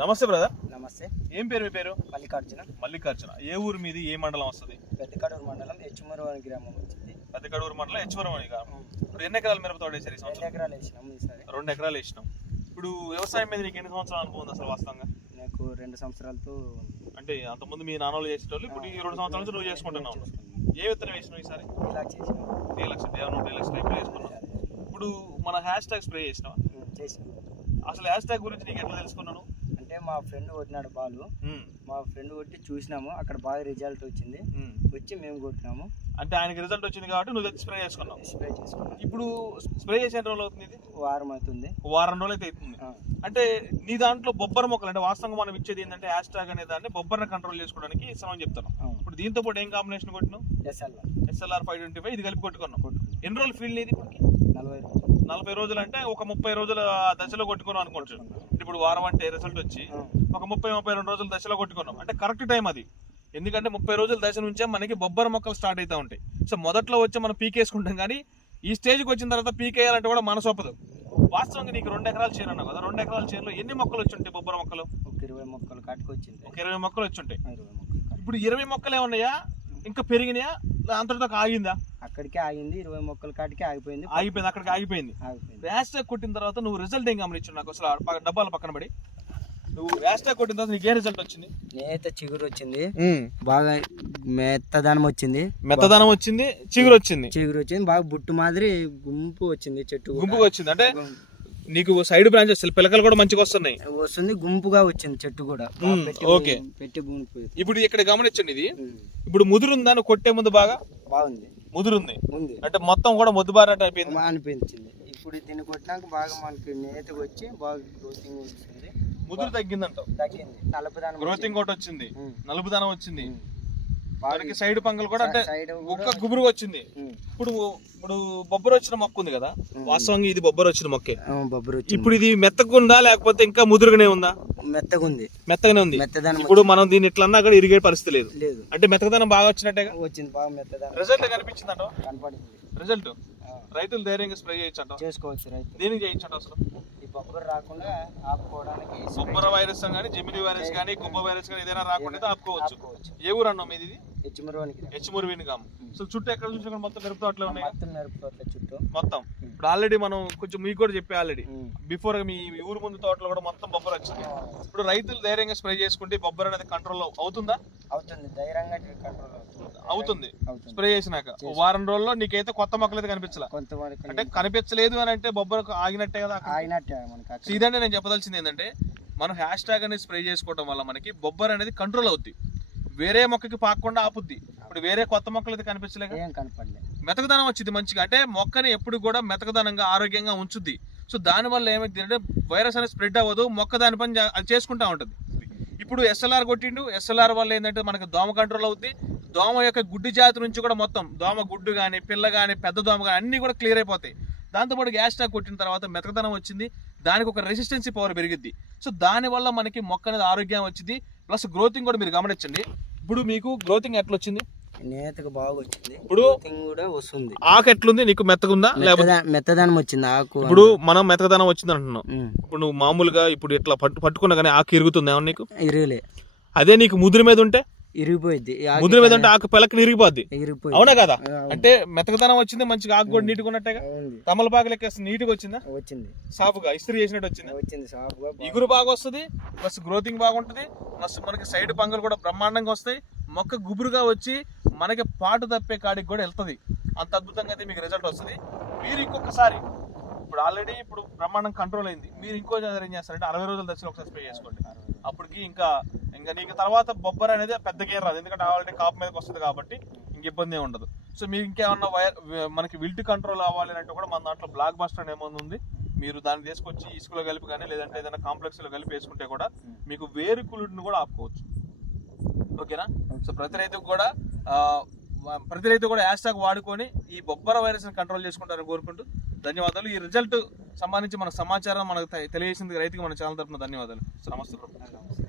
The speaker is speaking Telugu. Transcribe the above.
నమస్తే బ్రదర్. నమస్తే. ఏం పేరు మీ పేరు? మల్లికార్జున. మల్లికార్జున. ఏ ఊరు మీది? ఏ మండలం వస్తుంది? పెద్దకడూరు మండలం హెచ్చుమరు అనే గ్రామం వచ్చింది. పెద్దకడూరు మండలం అని కాదు. ఇప్పుడు ఎన్ని ఎకరాల మిరప తోట వేసారు రెండు ఎకరాలు వేసినాం ఈసారి. రెండు ఎకరాలు వేసినాం. ఇప్పుడు వ్యవసాయం మీద నీకు ఎన్ని సంవత్సరాలు అనుభవం అసలు వాస్తవంగా? నాకు రెండు సంవత్సరాలతో అంటే అంతకుముందు మీ నాన్నలు చేసేటోళ్ళు ఇప్పుడు ఈ రెండు సంవత్సరాల నుంచి నువ్వు చేసుకుంటున్నావు. ఏ విత్తనం వేసినావు ఈసారి? చేసినాం. డీలక్స్ డేవన్ డీలక్స్ టైప్ వేసుకున్నావు ఇప్పుడు మన హ్యాష్ ట్యాగ్ స్ప్రే చేసినావా? అసలు హ్యాష్ ట్యాగ్ గురించి నీకు ఎట్లా తెలుసుకున్నాను మా ఫ్రెండ్ కొట్టినాడు బాలు. మా ఫ్రెండ్ కొట్టి చూసినాము. అక్కడ బాగా రిజల్ట్ వచ్చింది. వచ్చి మేము కొట్టినాము. అంటే ఆయనకి రిజల్ట్ వచ్చింది కాబట్టి నువ్వు తెచ్చి స్ప్రే చేసుకున్నావు. స్ప్రే చేసుకున్నాం ఇప్పుడు స్ప్రే చేసే ఎన్ని రోజులు అవుతుంది ఇది? వారం అవుతుంది. వారం రోజులు అయితే అవుతుంది. అంటే నీ దాంట్లో బొబ్బర మొక్కలు అంటే వాస్తవంగా మనం ఇచ్చేది ఏంటంటే హ్యాష్ ట్యాగ్ అనే దాన్ని బొబ్బర్ని కంట్రోల్ చేసుకోవడానికి ఇస్తామని చెప్తాను. ఇప్పుడు దీంతో పాటు ఏం కాంబినేషన్ కొట్టినావు? SL SLR five twenty five ఇది కలిపి కొట్టుకున్నాం. ఎన్ని రోజులు ఫీల్డ్ ఇది ఇప్పటికి? నలభై నలభై రోజులు అంటే ఒక ముప్పై రోజుల దశలో కొట్టుకున్నాం అనుకోవచ్చు. ఇప్పుడు వారం అంటే రిజల్ట్ వచ్చి ఒక ముప్పై ముప్పై రెండు రోజుల దశలో కొట్టుకున్నాం. అంటే కరెక్ట్ టైం అది. ఎందుకంటే ముప్పై రోజుల దశ నుంచే మనకి బొబ్బర మొక్కలు స్టార్ట్ అవుతూ ఉంటాయి. సో మొదట్లో వచ్చి మనం పీకేసుకుంటాం కానీ ఈ స్టేజ్కి వచ్చిన తర్వాత పీకేయాలంటే కూడా మనసు ఒప్పదు. వాస్తవంగా నీకు రెండు ఎకరాలు చేరు అన్నావు కదా రెండు ఎకరాల చేరులో ఎన్ని మొక్కలు వచ్చి ఉంటాయి బొబ్బర మొక్కలు? ఒక ఇరవై మొక్కలు కాటుకొచ్చింది ఒక ఇరవై మొక్కలు వచ్చి ఉంటాయి. ఇప్పుడు ఇరవై మొక్కలే ఉన్నాయా ఇంకా పెరిగినాయా? అంతటితో ఆగిందా? అక్కడికే ఆగింది ఇరవై మొక్కల కాటికే ఆగిపోయింది. ఆగిపోయింది అక్కడికి ఆగిపోయింది. ఆగిపోయింది. ట్యాగ్ కొట్టిన తర్వాత నువ్వు రిజల్ట్ ఏం గమనించు నాకు? అసలు డబ్బాల పక్కన పడి. నువ్వు ట్యాగ్ కొట్టిన తర్వాత నీకు రిజల్ట్ వచ్చింది? నేత చిగురు వచ్చింది. బాగా మెత్తదనం వచ్చింది. మెత్తదనం వచ్చింది చిగురు వచ్చింది. చిగురు వచ్చింది బాగా బుట్టు మాదిరి గుంపు వచ్చింది చెట్టు. గుంపుగా వచ్చింది. అంటే నీకు సైడ్ బ్రాంచెస్ పిలకలు కూడా మంచిగా వస్తున్నాయి. వస్తుంది గుంపుగా వచ్చింది చెట్టు కూడా. ఓకే. పెట్టి గుంపు ఇప్పుడు ఇక్కడ గమనించండి ఇది. ఇప్పుడు ముదురుందా నువ్వు కొట్టే ముందు బాగా? బాగుంది. ముదురుంది ఉంది. అంటే మొత్తం కూడా మొద్దుబారట అయిపోయింది. మా అనిపించింది. ఇప్పుడు దీన్ని కొట్టినాక బాగా మనకి నేతగా వచ్చి బాగా గ్రోతింగ్ వస్తుంది ముదురు తగ్గిందంటావు. తగ్గింది. నలుపుదానం గ్రోతింగ్ ఒకటి వచ్చింది. నలుపుదనం వచ్చింది. మనకి సైడ్ పంకలు కూడా అంటే ఒక్క గుబురు వచ్చింది. ఇప్పుడు ఇప్పుడు బొబ్బరు వచ్చిన మొక్క ఉంది కదా? వాస్తవంగా ఇది బొబ్బరు వచ్చిన మొక్కే. బొబ్బరు ఇప్పుడు ఇది మెత్తగా ఉందా లేకపోతే ఇంకా ముదురుగానే ఉందా? మెత్తగా ఉంది. మెత్తగానే ఉంది. ఇప్పుడు మనం దీన్ని ఇట్లా అన్నా కూడా ఇరిగే పరిస్థితి లేదు. లేదు. అంటే మెత్తదనం బాగా వచ్చినట్టే వచ్చింది బాగా మెత్తదనం. రిజల్ట్ కనిపించిందంట కనపడింది. రిజల్ట్? రైతులు ధైర్యంగా స్ప్రే చేయొచ్చంట. చేసుకోవచ్చు రైతు. దేనికి చేయొచ్చంట అసలు? ఈ బొబ్బరు రాకుండా ఆపుకోవడానికి బొబ్బర వైరస్ కానీ జెమిని వైరస్ కానీ కుబ్బ వైరస్ కానీ ఏదైనా రాకుండా ఆపుకోవచ్చు. ఏ ఊరు అన్నాం ఇది? హెచ్చుమరువానికి హెచ్మురు వినుగాం సో చుట్టూ ఎక్కడ చూసినా మొత్తం మిరపతో అట్లా ఉన్నాయి చుట్టూ. మొత్తం. ఇప్పుడు ఆల్రెడీ మనం కొంచెం మీకు కూడా చెప్పే ఆల్రెడీ. బిఫోర్ మీ ఊరు ముందు తోటలో కూడా మొత్తం బొబ్బర వచ్చింది. ఇప్పుడు రైతులు ధైర్యంగా స్ప్రే చేసుకుంటే బొబ్బర అనేది కంట్రోల్ అవుతుందా? అవుతుంది. ధైర్యంగా కంట్రోల్ అవుతుంది. స్ప్రే చేసినాక. వారం రోజుల్లో నీకైతే కొత్త మొక్కలు అయితే కనిపించలా. అంటే కనిపించలేదు అని అంటే బొబ్బరకు ఆగినట్టే కదా. ఆగినట్టే. ఇదంటే నేను చెప్పదలసింది ఏంటంటే మనం హ్యాష్ ట్యాగ్ అనేది స్ప్రే చేసుకోవడం వల్ల మనకి బొబ్బర్ అనేది కంట్రోల్ అవుద్ది. వేరే మొక్కకి పాకకుండా ఆపుద్ది. ఇప్పుడు వేరే కొత్త మొక్కలు అయితే కనిపించలేక? కనపడలే మెతకదనం వచ్చింది మంచిగా. అంటే మొక్కని ఎప్పుడు కూడా మెతకదనంగా ఆరోగ్యంగా ఉంచుద్ది. సో దానివల్ల ఏమైంది అంటే వైరస్ అనేది స్ప్రెడ్ అవ్వదు. మొక్క దాని పని అది చేసుకుంటా ఉంటుంది. ఇప్పుడు ఎస్ఎల్ఆర్ కొట్టిండు. ఎస్ఎల్ఆర్ వల్ల ఏంటంటే మనకి దోమ కంట్రోల్ అవుద్ది. దోమ యొక్క గుడ్డి జాతి నుంచి కూడా మొత్తం దోమ గుడ్డు కానీ పిల్ల కానీ పెద్ద దోమ కానీ అన్నీ కూడా క్లియర్ అయిపోతాయి. దాంతోపాటు గ్యాస్ స్టాక్ కొట్టిన తర్వాత మెతకదనం వచ్చింది. దానికి ఒక రెసిస్టెన్సీ పవర్ పెరిగిద్ది. సో దానివల్ల మనకి మొక్క అనేది ఆరోగ్యం వచ్చింది. ప్లస్ గ్రోతింగ్ కూడా మీరు గమనించండి. ఇప్పుడు మీకు గ్రోతింగ్ ఎట్లా వచ్చింది? నేతకు బాగా వచ్చింది ఇప్పుడు కూడా వస్తుంది. ఆకు ఎట్లుంది? నీకు మెత్తగుందా? లేకపోతే మెత్తద- మెత్తదనం వచ్చింది ఆకు ఇప్పుడు మనం మెతకదనం వచ్చింది అంటున్నావు ఉమ్. ఇప్పుడు నువ్వు మామూలుగా ఇప్పుడు ఇట్లా పట్టు పట్టుకున్నా కానీ ఆకు ఇరుగుతుంది ఏమన్నా నీకు? ఇరుగులే. అదే నీకు ముదిరి మీద ఉంటే? ఇరిగిపోయింది ముదిరి మీద ఉంటే ఆకు పిల్లకి ఇరిగిపోద్ది. అవునా కదా. అంటే మెతకదనం వచ్చింది మంచిగా ఆకు కూడా నీట్గా ఉన్నట్టేగా? తమలపాకు లెక్క నీట్గా వచ్చిందా? వచ్చింది. సాఫ్గా ఇస్త్రీ చేసినట్టు వచ్చిందా? వచ్చింది సాఫ్గా బాగా- ఇగురు బాగా వస్తుంది ప్లస్ గ్రోతింగ్ బాగుంటుంది ప్లస్ మనకి సైడ్ పంగలు కూడా బ్రహ్మాండంగా వస్తాయి. మొక్క గుబురుగా వచ్చి మనకి పాటు తప్పే కాడికి కూడా వెళ్తుంది. అంత అద్భుతంగా అయితే మీకు రిజల్ట్ వస్తుంది. మీరు ఇంకొకసారి ఇప్పుడు ఆల్రెడీ ఇప్పుడు బ్రహ్మాండం కంట్రోల్ అయింది. మీరు ఇంకో ఏం చేస్తారంటే అరవై రోజుల దశలో ఒకసారి స్ప్రే చేసుకోండి. అప్పటికి ఇంకా ఇంకా నీకు తర్వాత బొబ్బర్ అనేది పెద్ద గేర్ రాదు. ఎందుకంటే ఆల్రెడీ కాపు మీదకి వస్తుంది కాబట్టి ఇంక ఇబ్బంది ఉండదు. సో మీకు ఇంకేమన్నా వైర్ మనకి విల్ట్ కంట్రోల్ అవ్వాలి అంటే కూడా మన దాంట్లో బ్లాక్ బస్టర్ అని ఉంది? మీరు దాన్ని తీసుకొచ్చి ఇసుకలో కలిపి కానీ లేదంటే ఏదైనా కాంప్లెక్స్లో కలిపి వేసుకుంటే కూడా మీకు వేరు కులుడిని కూడా ఆపుకోవచ్చు. ఓకేనా? సో ప్రతి రైతుకు కూడా ప్రతి రైతు కూడా హ్యాష్టాగ్ వాడుకొని ఈ బొబ్బర వైరస్ కంట్రోల్ చేసుకుంటారని కోరుకుంటూ ధన్యవాదాలు. ఈ రిజల్ట్ సంబంధించి మన సమాచారం మనకు తెలియజేసింది రైతుకి మన ఛానల్ తరఫున ధన్యవాదాలు. నమస్తే